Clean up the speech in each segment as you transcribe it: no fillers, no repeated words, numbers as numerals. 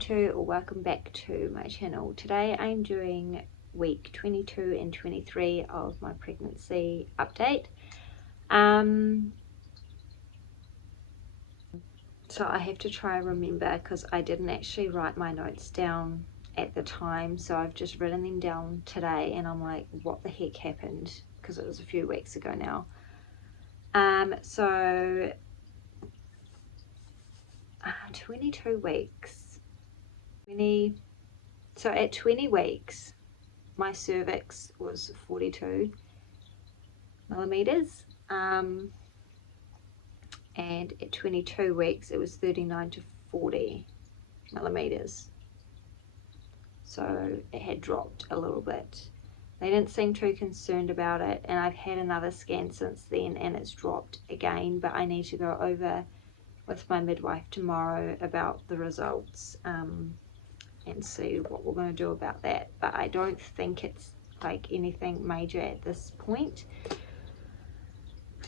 welcome back to my channel. Today I'm doing week 22 and 23 of my pregnancy update. So I have to try and remember, because I didn't actually write my notes down at the time, so I've just written them down today and I'm like, what the heck happened, because it was a few weeks ago now. So 22 weeks, so at 20 weeks my cervix was 42 millimeters, and at 22 weeks it was 39 to 40 millimeters, so it had dropped a little bit. They didn't seem too concerned about it, and I've had another scan since then and it's dropped again, but I need to go over with my midwife tomorrow about the results and see what we're going to do about that. But I don't think it's like anything major at this point.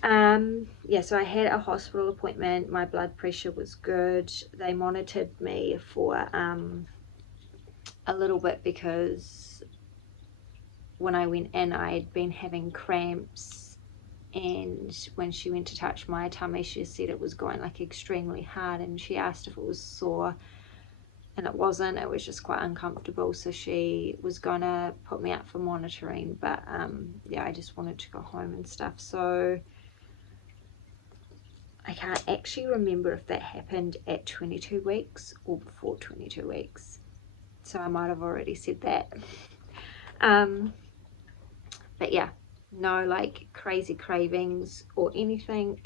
Yeah, so I had a hospital appointment. My blood pressure was good. They monitored me for a little bit, because when I went in I had been having cramps, and when she went to touch my tummy she said it was going like extremely hard, and she asked if it was sore, and it wasn't. It was just quite uncomfortable, so she was gonna put me up for monitoring, but yeah, I just wanted to go home and stuff. So I can't actually remember if that happened at 22 weeks or before 22 weeks, so I might have already said that. But yeah, no like crazy cravings or anything.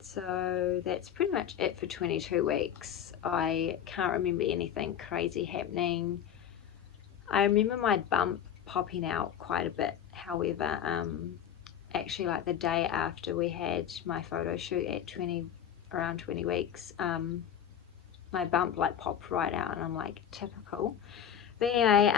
So that's pretty much it for 22 weeks. I can't remember anything crazy happening. I remember my bump popping out quite a bit. However, actually like the day after we had my photo shoot at around 20 weeks, my bump like popped right out, and I'm like, typical. But anyway,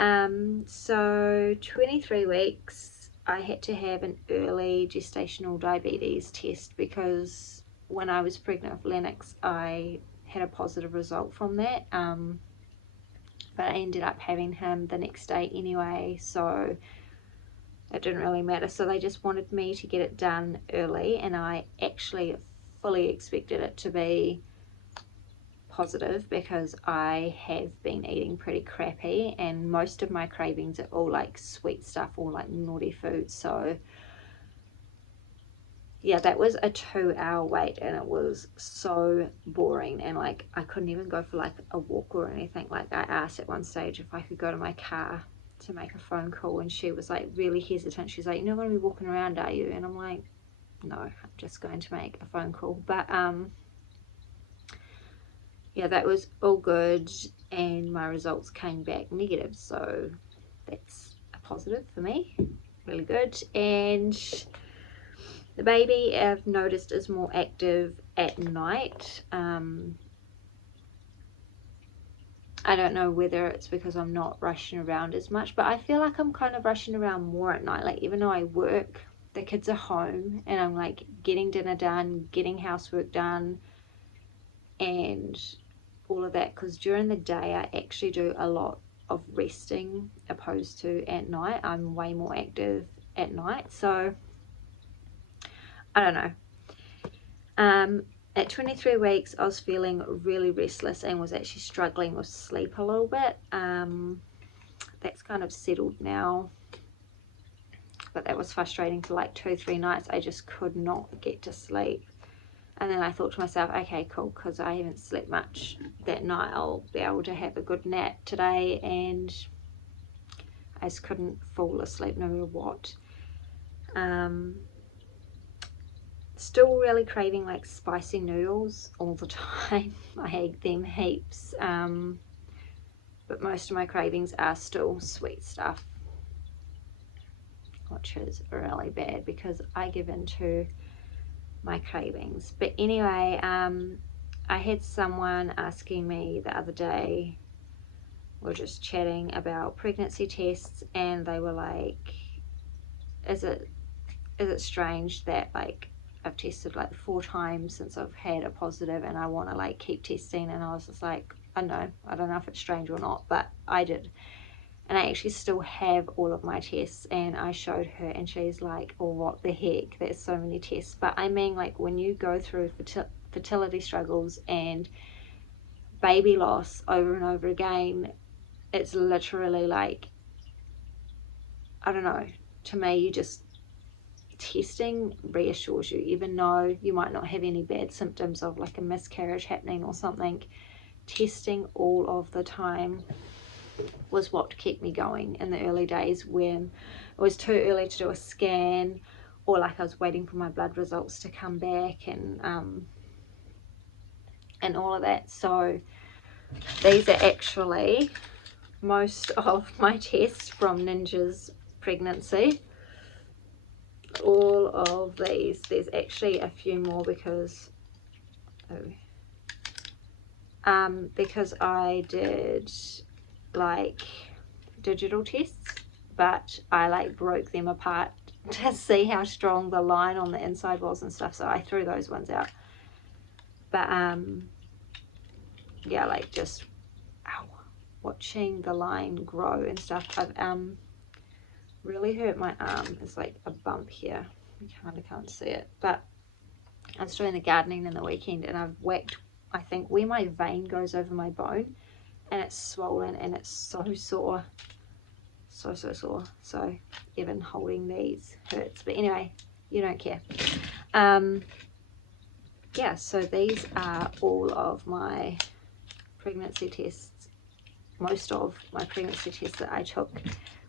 so 23 weeks I had to have an early gestational diabetes test, because when I was pregnant with Lennox I had a positive result from that, but I ended up having him the next day anyway, so it didn't really matter. So they just wanted me to get it done early, and I actually fully expected it to be positive, because I have been eating pretty crappy and most of my cravings are all like sweet stuff or like naughty food. So yeah, that was a 2-hour wait and it was so boring, and like I couldn't even go for like a walk or anything. Like I asked at one stage if I could go to my car to make a phone call, and she was like really hesitant. She's like, "You're not going to be walking around, are you?" And I'm like, no, I'm just going to make a phone call. But yeah, that was all good, and my results came back negative, so that's a positive for me, really good. And the baby, I've noticed, is more active at night. I don't know whether it's because I'm not rushing around as much, but I feel like I'm kind of rushing around more at night. Like even though I work, the kids are home and I'm like getting dinner done, getting housework done and all of that, because during the day I actually do a lot of resting opposed to at night. I'm way more active at night, so I don't know. At 23 weeks I was feeling really restless and was actually struggling with sleep a little bit. That's kind of settled now, but that was frustrating for like 2-3 nights. I just could not get to sleep. And then I thought to myself, okay, cool, because I haven't slept much that night, I'll be able to have a good nap today. And I just couldn't fall asleep no matter what. Still really craving like spicy noodles all the time. I hate them heaps. But most of my cravings are still sweet stuff, which is really bad because I give into my cravings. But anyway, I had someone asking me the other day, we were just chatting about pregnancy tests, and they were like, is it strange that like I've tested like 4 times since I've had a positive, and I want to like keep testing. And I was just like, I don't know if it's strange or not, but I did. And I actually still have all of my tests, and I showed her, and she's like, oh, what the heck, there's so many tests. But I mean, like, when you go through fertility struggles and baby loss over and over again, it's literally like, I don't know, to me, you just, testing reassures you. Even though you might not have any bad symptoms of like a miscarriage happening or something, testing all of the time was what kept me going in the early days when it was too early to do a scan, or like I was waiting for my blood results to come back, and all of that. So these are actually most of my tests from Ninja's pregnancy. All of these, there's actually a few more because I did like digital tests, but I like broke them apart to see how strong the line on the inside was and stuff, so I threw those ones out. But yeah, like just watching the line grow and stuff. I've really hurt my arm. There's like a bump here, you kind of can't see it, but I was doing the gardening in the weekend, and I've whacked, I think, where my vein goes over my bone, and it's swollen and it's so sore, so sore. So even holding these hurts, but anyway, you don't care. Yeah, so these are all of my pregnancy tests, most of my pregnancy tests that I took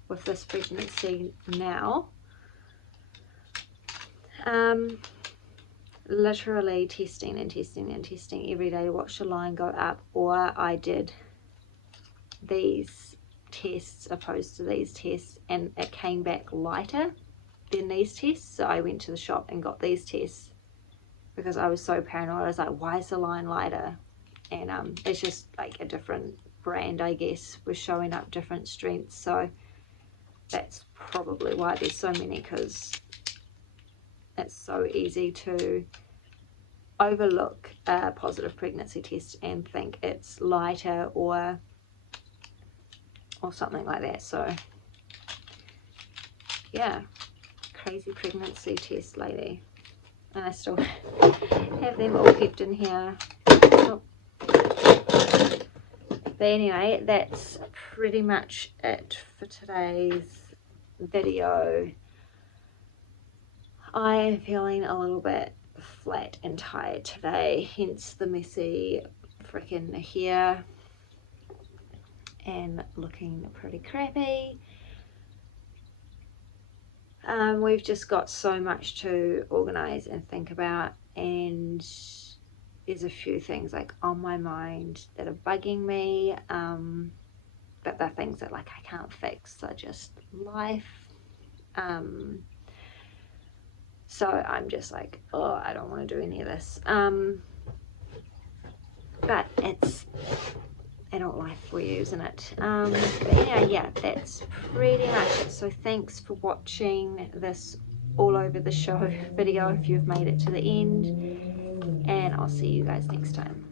with this pregnancy now. Literally testing and testing and testing every day to watch the line go up, or I did these tests opposed to these tests, and it came back lighter than these tests. So I went to the shop and got these tests because I was so paranoid. I was like, why is the line lighter? And it's just like a different brand, I guess, was showing up different strengths. So that's probably why there's so many, because it's so easy to overlook a positive pregnancy test and think it's lighter or something like that. So yeah, crazy pregnancy test lady, and I still have them all kept in here. Oh. But anyway, that's pretty much it for today's video. I am feeling a little bit flat and tired today, hence the messy freaking hair and looking pretty crappy. We've just got so much to organize and think about, and there's a few things like on my mind that are bugging me, but they're things that like I can't fix, they're just life. So I'm just like, oh, I don't want to do any of this. But it's adult life for you, isn't it? But anyway, yeah, that's pretty much it. So thanks for watching this all over the show video if you've made it to the end, and I'll see you guys next time.